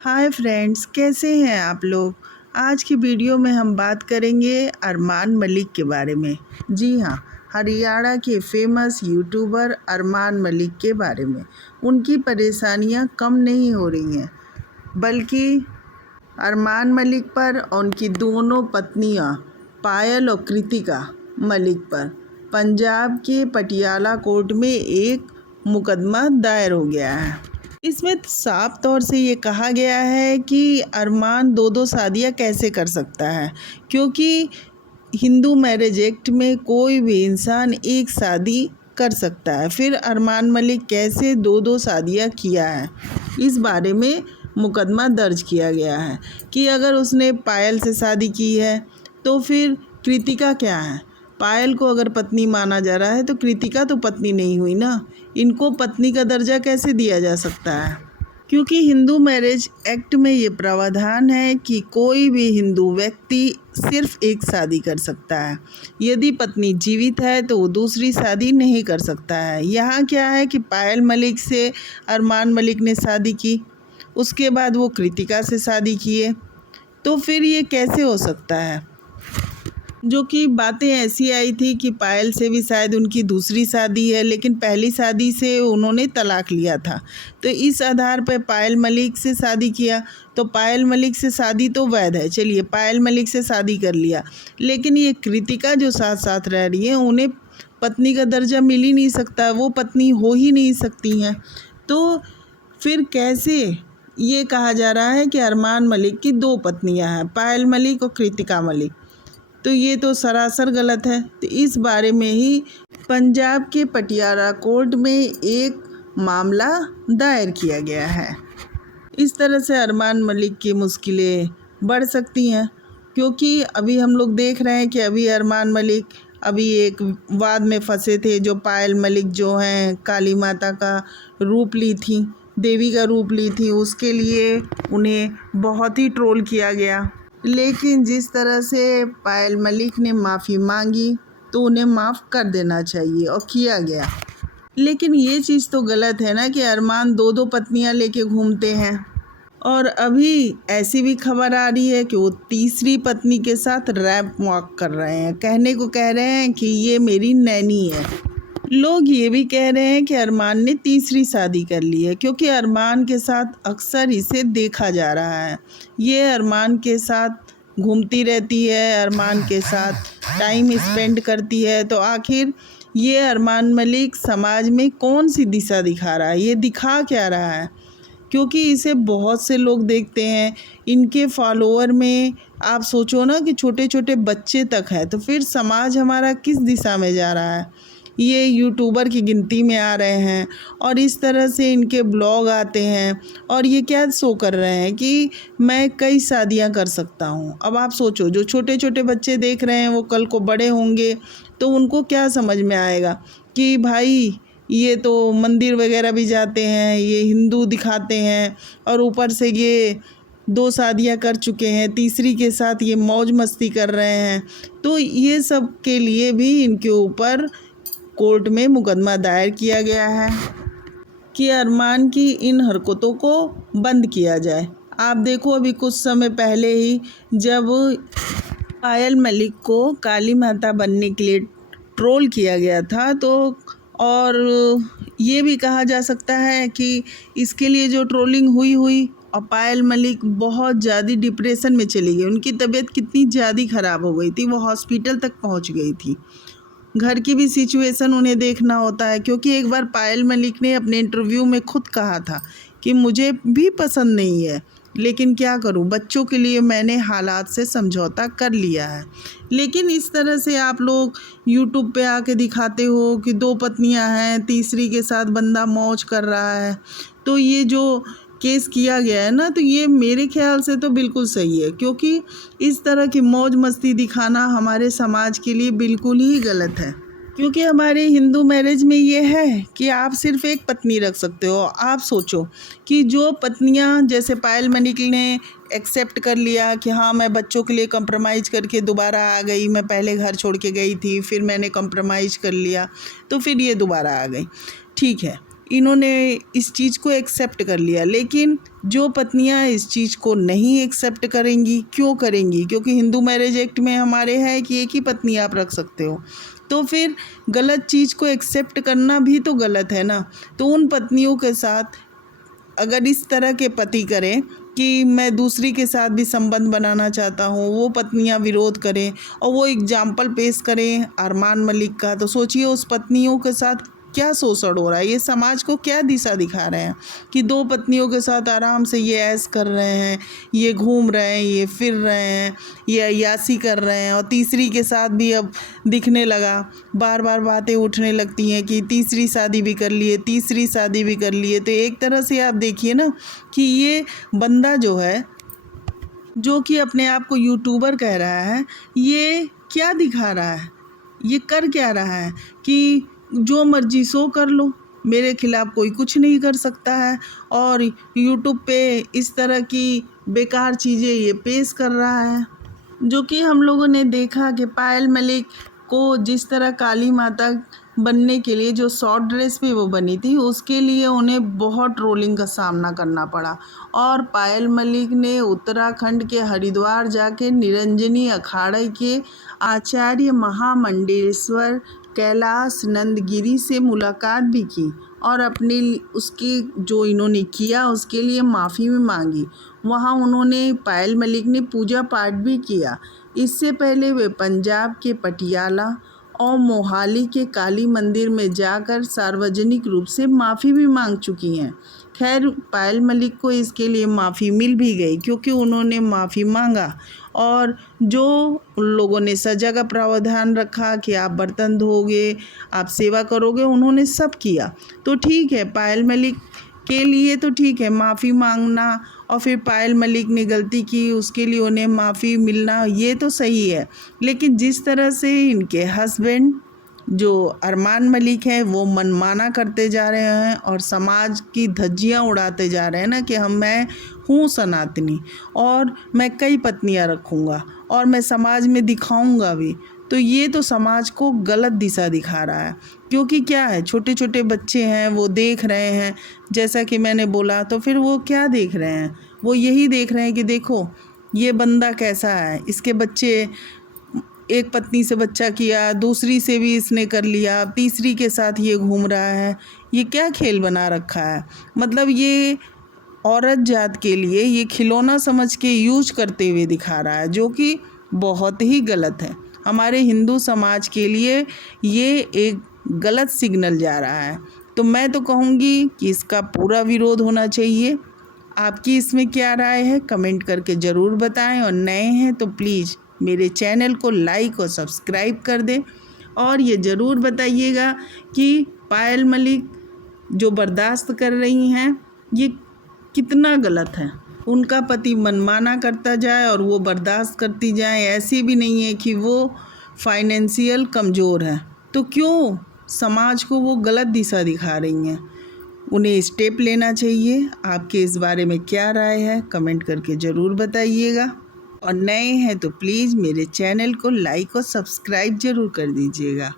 Hi friends, कैसे हैं आप लोग। आज की वीडियो में हम बात करेंगे अरमान मलिक के बारे में। जी हाँ, हरियाणा के फेमस यूट्यूबर अरमान मलिक के बारे में। उनकी परेशानियां कम नहीं हो रही हैं, बल्कि अरमान मलिक पर और उनकी दोनों पत्नियां पायल और कृतिका मलिक पर पंजाब के पटियाला कोर्ट में एक मुकदमा दायर हो गया है। इसमें साफ तौर से ये कहा गया है कि अरमान दो दो शादियां कैसे कर सकता है, क्योंकि हिंदू मैरिज एक्ट में कोई भी इंसान एक शादी कर सकता है। फिर अरमान मलिक कैसे दो दो शादियां किया है, इस बारे में मुकदमा दर्ज किया गया है कि अगर उसने पायल से शादी की है तो फिर कृतिका क्या है। पायल को अगर पत्नी माना जा रहा है तो कृतिका तो पत्नी नहीं हुई ना, इनको पत्नी का दर्जा कैसे दिया जा सकता है। क्योंकि हिंदू मैरिज एक्ट में ये प्रावधान है कि कोई भी हिंदू व्यक्ति सिर्फ एक शादी कर सकता है। यदि पत्नी जीवित है तो वो दूसरी शादी नहीं कर सकता है। यहाँ क्या है कि पायल मलिक से अरमान मलिक ने शादी की, उसके बाद वो कृतिका से शादी किए, तो फिर ये कैसे हो सकता है। जो कि बातें ऐसी आई थी कि पायल से भी शायद उनकी दूसरी शादी है, लेकिन पहली शादी से उन्होंने तलाक लिया था, तो इस आधार पर पायल मलिक से शादी किया। तो पायल मलिक से शादी तो वैध है, चलिए पायल मलिक से शादी कर लिया, लेकिन ये कृतिका जो साथ साथ रह रही है उन्हें पत्नी का दर्जा मिल ही नहीं सकता, वो पत्नी हो ही नहीं सकती हैं। तो फिर कैसे ये कहा जा रहा है कि अरमान मलिक की दो पत्नियां हैं, पायल मलिक और कृतिका मलिक, तो ये तो सरासर गलत है। तो इस बारे में ही पंजाब के पटियाला कोर्ट में एक मामला दायर किया गया है। इस तरह से अरमान मलिक की मुश्किलें बढ़ सकती हैं, क्योंकि अभी हम लोग देख रहे हैं कि अभी अरमान मलिक अभी एक वाद में फंसे थे। जो पायल मलिक जो हैं काली माता का रूप ली थी, देवी का रूप ली थी, उसके लिए उन्हें बहुत ही ट्रोल किया गया। लेकिन जिस तरह से पायल मलिक ने माफ़ी मांगी तो उन्हें माफ़ कर देना चाहिए, और किया गया। लेकिन ये चीज़ तो गलत है ना कि अरमान दो दो पत्नियां लेके घूमते हैं। और अभी ऐसी भी खबर आ रही है कि वो तीसरी पत्नी के साथ रैप वॉक कर रहे हैं, कहने को कह रहे हैं कि ये मेरी नैनी है। लोग ये भी कह रहे हैं कि अरमान ने तीसरी शादी कर ली है, क्योंकि अरमान के साथ अक्सर इसे देखा जा रहा है। ये अरमान के साथ घूमती रहती है, अरमान के साथ टाइम स्पेंड करती है। तो आखिर ये अरमान मलिक समाज में कौन सी दिशा दिखा रहा है, ये दिखा क्या रहा है। क्योंकि इसे बहुत से लोग देखते हैं, इनके फॉलोअर में आप सोचो ना कि छोटे छोटे बच्चे तक हैं, तो फिर समाज हमारा किस दिशा में जा रहा है। ये यूट्यूबर की गिनती में आ रहे हैं और इस तरह से इनके ब्लॉग आते हैं, और ये क्या शो कर रहे हैं कि मैं कई शादियां कर सकता हूं। अब आप सोचो, जो छोटे छोटे बच्चे देख रहे हैं वो कल को बड़े होंगे तो उनको क्या समझ में आएगा कि भाई ये तो मंदिर वगैरह भी जाते हैं, ये हिंदू दिखाते हैं, और ऊपर से ये दो शादियां कर चुके हैं, तीसरी के साथ ये मौज मस्ती कर रहे हैं। तो ये सब के लिए भी इनके ऊपर कोर्ट में मुकदमा दायर किया गया है कि अरमान की इन हरकतों को बंद किया जाए। आप देखो, अभी कुछ समय पहले ही जब पायल मलिक को काली माता बनने के लिए ट्रोल किया गया था, तो और ये भी कहा जा सकता है कि इसके लिए जो ट्रोलिंग हुई और पायल मलिक बहुत ज़्यादा डिप्रेशन में चली गई, उनकी तबीयत कितनी ज़्यादा ख़राब हो गई थी, वो हॉस्पिटल तक पहुंच गई थी। घर की भी सिचुएशन उन्हें देखना होता है, क्योंकि एक बार पायल मलिक ने अपने इंटरव्यू में खुद कहा था कि मुझे भी पसंद नहीं है, लेकिन क्या करूं, बच्चों के लिए मैंने हालात से समझौता कर लिया है। लेकिन इस तरह से आप लोग यूट्यूब पे आके दिखाते हो कि दो पत्नियां हैं, तीसरी के साथ बंदा मौज कर रहा है, तो ये जो केस किया गया है ना, तो ये मेरे ख्याल से तो बिल्कुल सही है, क्योंकि इस तरह की मौज मस्ती दिखाना हमारे समाज के लिए बिल्कुल ही गलत है। क्योंकि हमारे हिंदू मैरिज में ये है कि आप सिर्फ एक पत्नी रख सकते हो। आप सोचो कि जो पत्नियां, जैसे पायल मलिक ने एक्सेप्ट कर लिया कि हाँ मैं बच्चों के लिए कंप्रोमाइज़ करके दोबारा आ गई, मैं पहले घर छोड़ के गई थी, फिर मैंने कंप्रोमाइज़ कर लिया, तो फिर ये दोबारा आ गई, ठीक है। इन्होंने इस चीज़ को एक्सेप्ट कर लिया। लेकिन जो पत्नियां इस चीज़ को नहीं एक्सेप्ट करेंगी, क्यों करेंगी? क्योंकि हिंदू मैरिज एक्ट में हमारे है कि एक ही पत्नी आप रख सकते हो। तो फिर गलत चीज़ को एक्सेप्ट करना भी तो गलत है ना। तो उन पत्नियों के साथ अगर इस तरह के पति करें कि मैं दूसरी के साथ भी संबंध बनाना चाहता हूँ, वो पत्नियाँ विरोध करें और वो एग्जाम्पल पेश करें अरमान मलिक का, तो सोचिए उस पत्नियों के साथ क्या शोषण हो रहा है। ये समाज को क्या दिशा दिखा रहे हैं कि दो पत्नियों के साथ आराम से ये ऐश कर रहे हैं, ये घूम रहे हैं, ये फिर रहे हैं, ये अय्यासी कर रहे हैं। और तीसरी के साथ भी अब दिखने लगा, बार बार बातें उठने लगती हैं कि तीसरी शादी भी कर लिए, तीसरी शादी भी कर लिए। तो एक तरह से आप देखिए ना कि ये बंदा जो है, जो कि अपने आप को यूट्यूबर कह रहा है, ये क्या दिखा रहा है, ये कर क्या रहा है कि जो मर्जी सो कर लो, मेरे खिलाफ़ कोई कुछ नहीं कर सकता है। और यूट्यूब पे इस तरह की बेकार चीज़ें ये पेश कर रहा है, जो कि हम लोगों ने देखा कि पायल मलिक को जिस तरह काली माता बनने के लिए जो शॉर्ट ड्रेस पे वो बनी थी, उसके लिए उन्हें बहुत ट्रोलिंग का सामना करना पड़ा। और पायल मलिक ने उत्तराखंड के हरिद्वार जाके निरंजनी अखाड़े के आचार्य महामंडलेश्वर कैलाश नंदगिरी से मुलाकात भी की और अपने उसकी जो इन्होंने किया उसके लिए माफ़ी भी मांगी। वहाँ उन्होंने पायल मलिक ने पूजा पाठ भी किया। इससे पहले वे पंजाब के पटियाला और मोहाली के काली मंदिर में जाकर सार्वजनिक रूप से माफ़ी भी मांग चुकी हैं। खैर, पायल मलिक को इसके लिए माफ़ी मिल भी गई क्योंकि उन्होंने माफ़ी मांगा। और जो उन लोगों ने सज़ा का प्रावधान रखा कि आप बर्तन धोगे, आप सेवा करोगे, उन्होंने सब किया। तो ठीक है, पायल मलिक के लिए तो ठीक है माफ़ी मांगना, और फिर पायल मलिक ने गलती की उसके लिए उन्हें माफ़ी मिलना, ये तो सही है। लेकिन जिस तरह से इनके हस्बैंड जो अरमान मलिक हैं वो मनमाना करते जा रहे हैं और समाज की धज्जियां उड़ाते जा रहे हैं ना कि मैं हूँ सनातनी और मैं कई पत्नियां रखूँगा और मैं समाज में दिखाऊंगा भी, तो ये तो समाज को गलत दिशा दिखा रहा है। क्योंकि क्या है, छोटे छोटे बच्चे हैं, वो देख रहे हैं जैसा कि मैंने बोला। तो फिर वो क्या देख रहे हैं, वो यही देख रहे हैं कि देखो ये बंदा कैसा है, इसके बच्चे, एक पत्नी से बच्चा किया, दूसरी से भी इसने कर लिया, तीसरी के साथ ये घूम रहा है। ये क्या खेल बना रखा है? मतलब ये औरत जात के लिए ये खिलौना समझ के यूज करते हुए दिखा रहा है, जो कि बहुत ही गलत है। हमारे हिंदू समाज के लिए ये एक गलत सिग्नल जा रहा है। तो मैं तो कहूँगी कि इसका पूरा विरोध होना चाहिए। आपकी इसमें क्या राय है, कमेंट करके ज़रूर बताएं। और नए हैं तो प्लीज़ मेरे चैनल को लाइक और सब्सक्राइब कर दें। और ये ज़रूर बताइएगा कि पायल मलिक जो बर्दाश्त कर रही हैं ये कितना गलत है। उनका पति मनमाना करता जाए और वो बर्दाश्त करती जाए। ऐसी भी नहीं है कि वो फाइनेंशियल कमज़ोर है, तो क्यों समाज को वो गलत दिशा दिखा रही हैं? उन्हें स्टेप लेना चाहिए। आपके इस बारे में क्या राय है, कमेंट करके ज़रूर बताइएगा। और नए हैं तो प्लीज़ मेरे चैनल को लाइक और सब्सक्राइब ज़रूर कर दीजिएगा।